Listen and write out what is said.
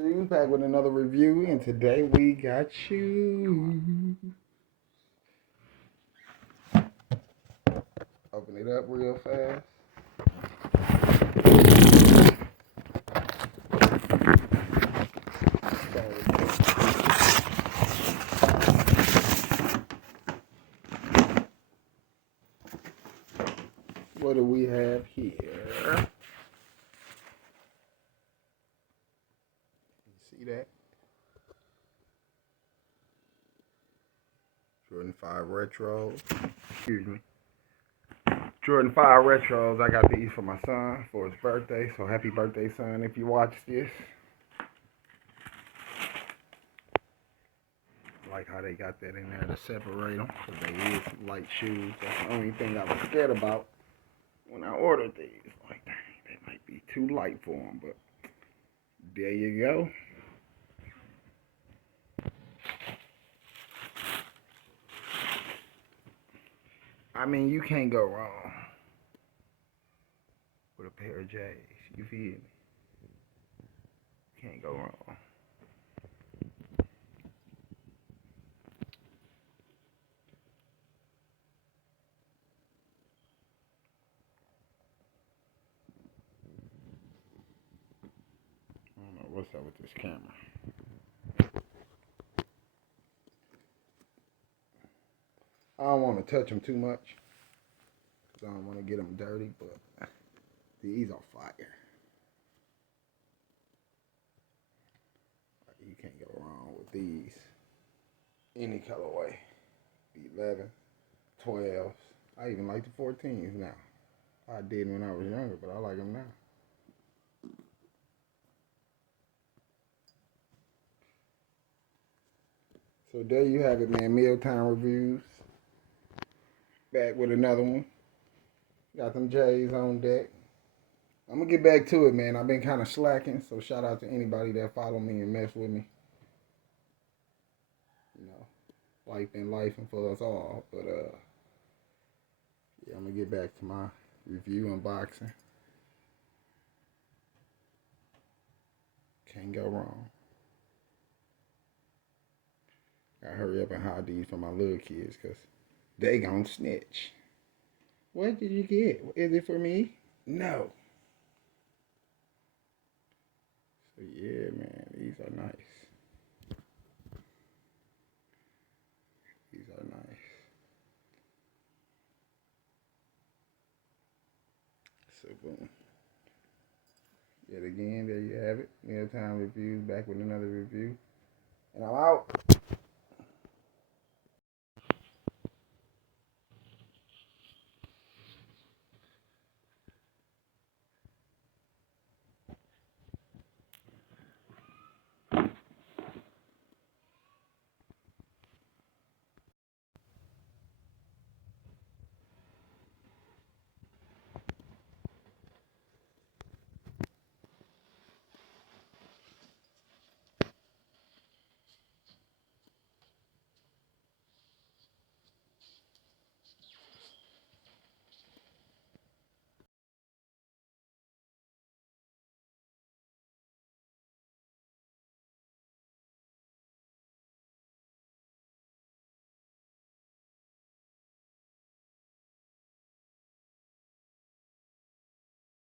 Back with another review, and today we got shoes. Open it up real fast. What do we have here? You see that? Jordan 5 Retros. Excuse me. Jordan 5 Retros. I got these for my son for his birthday. So happy birthday, son, if you watch this. I like how they got that in there to separate them, because they is light shoes. That's the only thing I was scared about when I ordered these. Like, dang, they might be too light for them, but there you go. I mean, you can't go wrong with a pair of J's. You feel me? Can't go wrong. I don't know what's up with this camera. I don't want to touch them too much, because I don't want to get them dirty, but these are fire. You can't go wrong with these. Any colorway. The 11, 12s. I even like the 14s now. I did when I was younger, but I like them now. So there you have it, man. Mealtime reviews. Back with another one. Got them J's on deck. I'm going to get back to it, man. I've been kind of slacking, so shout out to anybody that follow me and mess with me. You know, life been life and for us all. But, yeah, I'm going to get back to my review unboxing. Can't go wrong. Gotta hurry up and hide these for my little kids, because they gon' snitch. What did you get? Is it for me? No. So yeah, man, these are nice. These are nice. So boom. Yet again, there you have it. Mealtime reviews, back with another review. And I'm out.